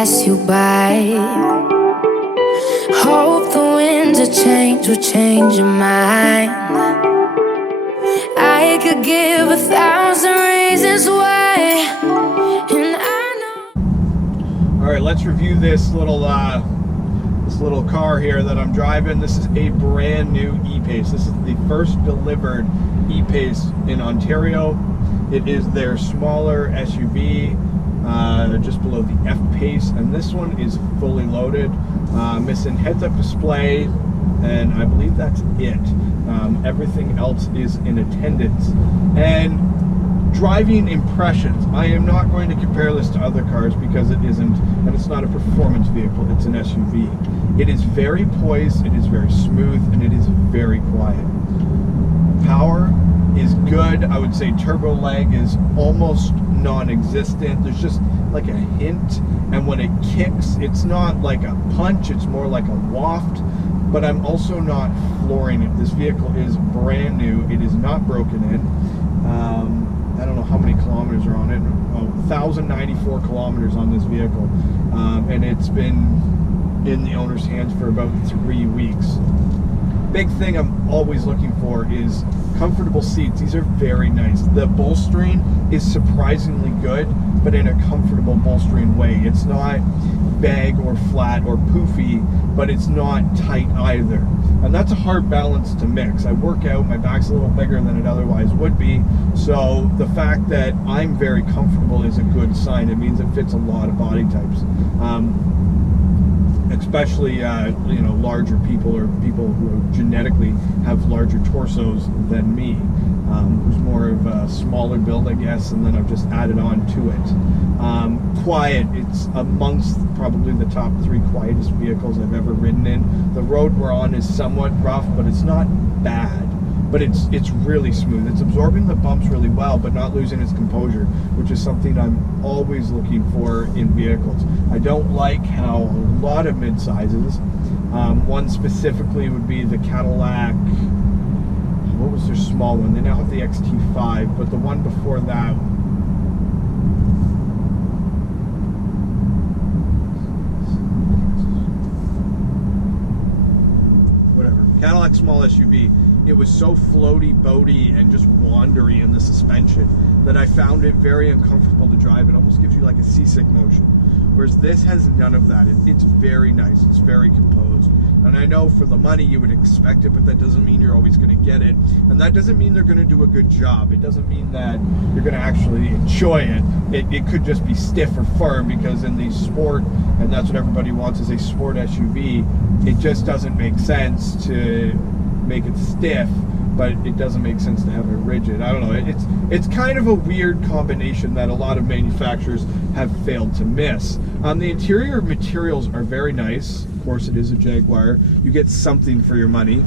pass you by. Hope the winds of change will change your mind. I could give 1,000 reasons why, and I know. All right, let's review this little car here that I'm driving. This is a brand new EPace. This is the first delivered EPace in Ontario. It is their smaller SUV, just below the F-Pace, and this one is fully loaded, missing heads-up display, and I believe that's it. Everything else is in attendance. And driving impressions, I am not going to compare this to other cars because it isn't, and it's not a performance vehicle, it's an SUV. It is very poised, it is very smooth, and it is very quiet. Power is good. I would say turbo lag is almost non-existent. There's just like a hint, and when it kicks, it's not like a punch, it's more like a waft, but I'm also not flooring it. This vehicle is brand new. It is not broken in. I don't know how many kilometers are on it. 1,094 kilometers on this vehicle, and it's been in the owner's hands for about 3 weeks. Big thing I'm always looking for is comfortable seats. These are very nice. The bolstering is surprisingly good, but in a comfortable bolstering way. It's not bag or flat or poofy, but it's not tight either. And that's a hard balance to mix. I work out, my back's a little bigger than it otherwise would be, so the fact that I'm very comfortable is a good sign. It means it fits a lot of body types. Especially you know, larger people or people who genetically have larger torsos than me, who's more of a smaller build, I guess, and then I've just added on to it. Quiet, it's amongst probably the top 3 quietest vehicles I've ever ridden in. The road we're on is somewhat rough, but it's not bad. But it's really smooth. It's absorbing the bumps really well, but not losing its composure, which is something I'm always looking for in vehicles. I don't like how a lot of mid-sizes, one specifically would be the Cadillac, what was their small one? They now have the XT5, but the one before that, whatever, Cadillac small SUV. It was so floaty, boaty, and just wandery in the suspension that I found it very uncomfortable to drive. It almost gives you like a seasick motion. Whereas this has none of that. It's very nice. It's very composed. And I know for the money you would expect it, but that doesn't mean you're always going to get it. And that doesn't mean they're going to do a good job. It doesn't mean that you're going to actually enjoy it. It could just be stiff or firm, because in the sport, and that's what everybody wants, is a sport SUV, it just doesn't make sense to make it stiff, but it doesn't make sense to have it rigid. I don't know, it's kind of a weird combination that a lot of manufacturers have failed to miss. The interior materials are very nice. Of course, it is a Jaguar. You get something for your money.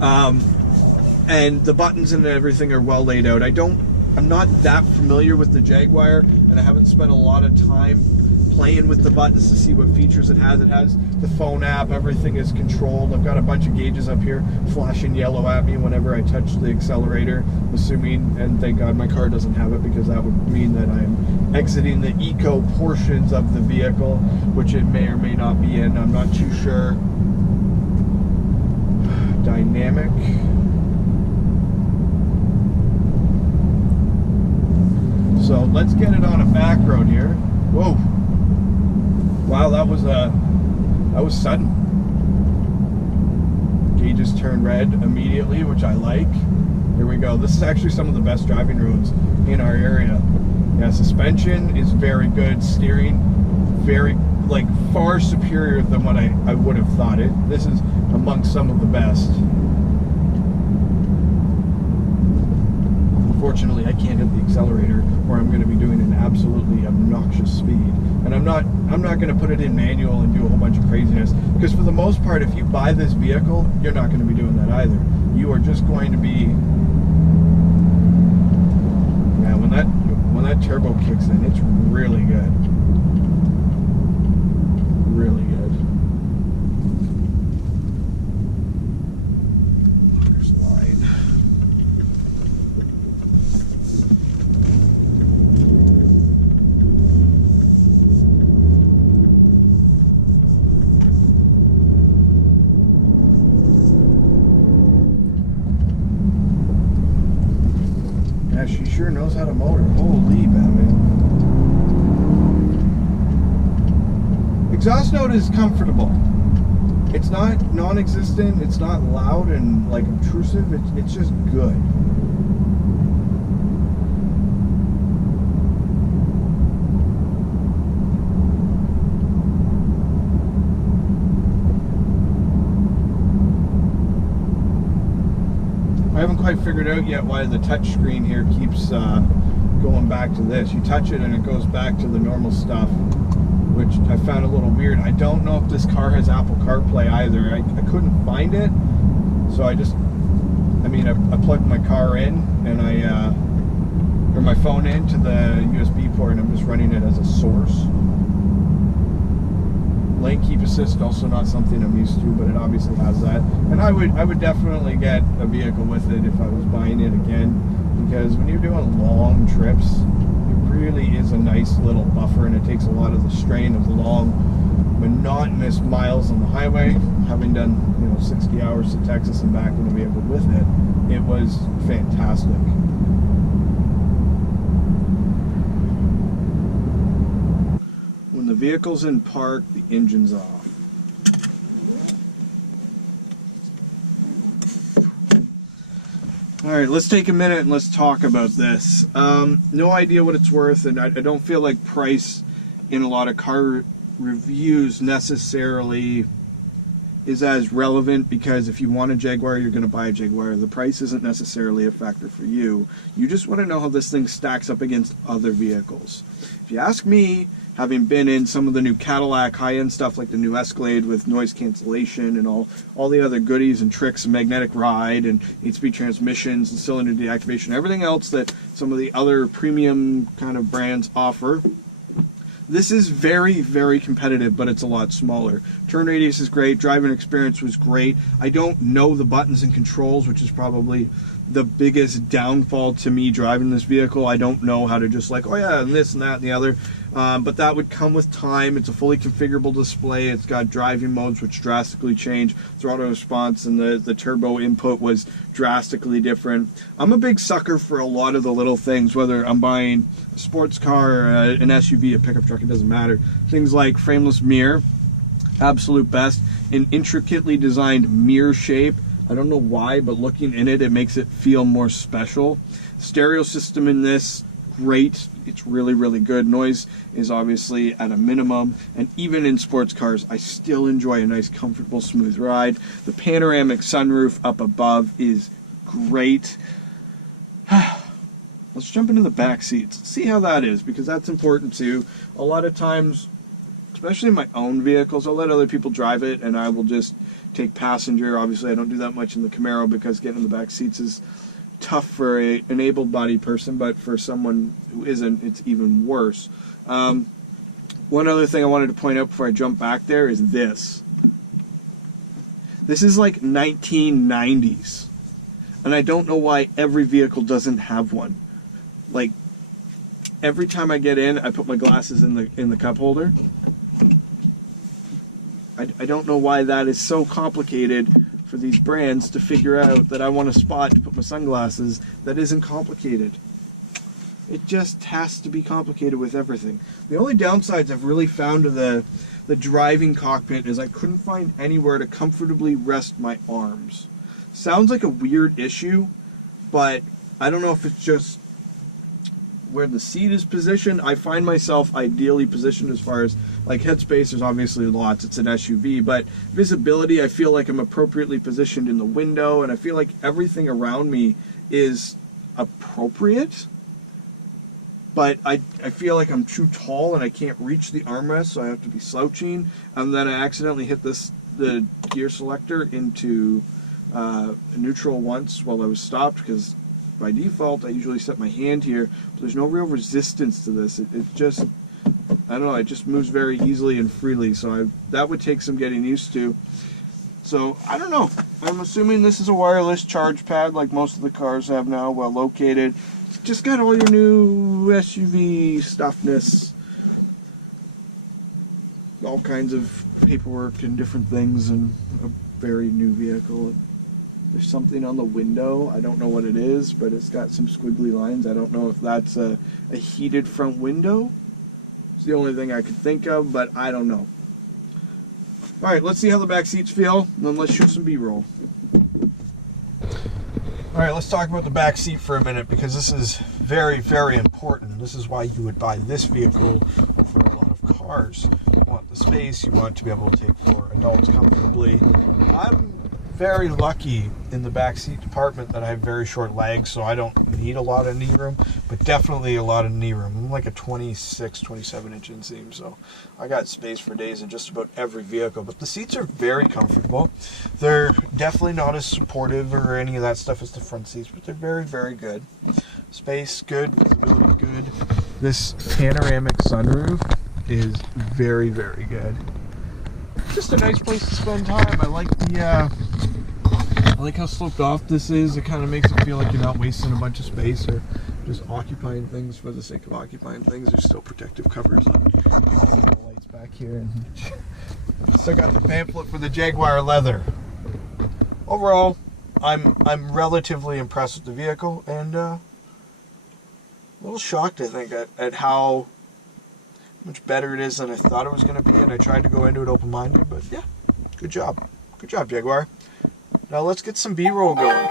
And the buttons and everything are well laid out. I'm not that familiar with the Jaguar, and I haven't spent a lot of time playing with the buttons to see what features it has. It has the phone app, everything is controlled. I've got a bunch of gauges up here flashing yellow at me whenever I touch the accelerator, assuming, and thank God my car doesn't have it, because that would mean that I'm exiting the eco portions of the vehicle, which it may or may not be in. I'm not too sure. Dynamic. So let's get it on a back road here. Whoa. Wow, that was sudden. Gauges turn red immediately, which I like. Here we go. This is actually some of the best driving roads in our area. Yeah, suspension is very good. Steering, very, like, far superior than what I would have thought it. This is amongst some of the best. Unfortunately, I can't hit the accelerator, or I'm going to be doing an absolutely obnoxious speed. And I'm not going to put it in manual and do a whole bunch of craziness, because for the most part, if you buy this vehicle, you're not going to be doing that either. You are just going to be, yeah, when that turbo kicks in, it's really good. Really good. There's the line. sure knows how to motor. Holy Batman. Exhaust note is comfortable. It's not non-existent, it's not loud and like obtrusive, it's just good. I haven't quite figured out yet why the touch screen here keeps going back to this. You touch it and it goes back to the normal stuff, which I found a little weird. I don't know if this car has Apple CarPlay either. I couldn't find it, so I plugged my car in and or my phone into the USB port, and I'm just running it as a source. Lane keep assist, also not something I'm used to, but it obviously has that. And I would definitely get a vehicle with it if I was buying it again, because when you're doing long trips, it really is a nice little buffer, and it takes a lot of the strain of the long, monotonous miles on the highway. Having done 60 hours to Texas and back in a vehicle with it, it was fantastic. When the vehicle's in park, the engine's off. Alright, let's take a minute and let's talk about this. No idea what it's worth, and I don't feel like price in a lot of car reviews necessarily is as relevant, because if you want a Jaguar, you're going to buy a Jaguar. The price isn't necessarily a factor for you. You just want to know how this thing stacks up against other vehicles. If you ask me, having been in some of the new Cadillac high-end stuff like the new Escalade with noise cancellation and all the other goodies and tricks, and magnetic ride and 8-speed transmissions and cylinder deactivation, everything else that some of the other premium kind of brands offer, this is very, very competitive, but it's a lot smaller. Turn radius is great. Driving experience was great. I don't know the buttons and controls, which is probably the biggest downfall to me driving this vehicle. I don't know how to just like, oh yeah, and this and that and the other. But that would come with time. It's a fully configurable display. It's got driving modes which drastically change. Throttle response and the turbo input was drastically different. I'm a big sucker for a lot of the little things, whether I'm buying a sports car, an SUV, a pickup truck, it doesn't matter. Things like frameless mirror, absolute best. An intricately designed mirror shape. I don't know why, but looking in it, it makes it feel more special. Stereo system in this, great. It's really, really good. Noise is obviously at a minimum, and even in sports cars, I still enjoy a nice, comfortable, smooth ride. The panoramic sunroof up above is great. Let's jump into the back seats. See how that is, because that's important too. A lot of times, especially in my own vehicles, I'll let other people drive it, and I will just take passenger. Obviously, I don't do that much in the Camaro because getting in the back seats is tough for an able-bodied person, but for someone who isn't, it's even worse. One other thing I wanted to point out before I jump back there is this. This is like 1990s, and I don't know why every vehicle doesn't have one. Like, every time I get in, I put my glasses in the cup holder. I don't know why that is so complicated for these brands to figure out that I want a spot to put my sunglasses that isn't complicated. It just has to be complicated with everything. The only downsides I've really found to the driving cockpit is I couldn't find anywhere to comfortably rest my arms. Sounds like a weird issue, but I don't know if it's just where the seat is positioned. I find myself ideally positioned as far as like headspace. There's obviously lots, it's an SUV, but visibility, I feel like I'm appropriately positioned in the window, and I feel like everything around me is appropriate, but I feel like I'm too tall and I can't reach the armrest, so I have to be slouching, and then I accidentally hit the gear selector into neutral once while I was stopped, because by default I usually set my hand here, but there's no real resistance to this. It just, I don't know, it just moves very easily and freely, so that would take some getting used to. So, I don't know. I'm assuming this is a wireless charge pad like most of the cars have now, well located. It's just got all your new SUV stuffness. All kinds of paperwork and different things, and a very new vehicle. There's something on the window. I don't know what it is, but it's got some squiggly lines. I don't know if that's a heated front window. It's the only thing I could think of, but I don't know. All right, let's see how the back seats feel, and then let's shoot some B-roll. All right, let's talk about the back seat for a minute, because this is very, very important. This is why you would buy this vehicle over a lot of cars. You want the space, you want to be able to take 4 adults comfortably. I'm very lucky in the back seat department that I have very short legs, so I don't need a lot of knee room, but definitely a lot of knee room. I'm like a 26, 27-inch inseam, so I got space for days in just about every vehicle. But the seats are very comfortable. They're definitely not as supportive or any of that stuff as the front seats, but they're very, very good. Space, good. Visibility, good. This panoramic sunroof is very, very good. Just a nice place to spend time. I like how sloped off this is. It kind of makes it feel like you're not wasting a bunch of space or just occupying things for the sake of occupying things. There's still protective covers on the lights back here. Still got the pamphlet for the Jaguar leather. Overall, I'm relatively impressed with the vehicle, and a little shocked, I think, at how much better it is than I thought it was going to be, and I tried to go into it open-minded, but yeah, good job. Good job, Jaguar. Now let's get some B-roll going.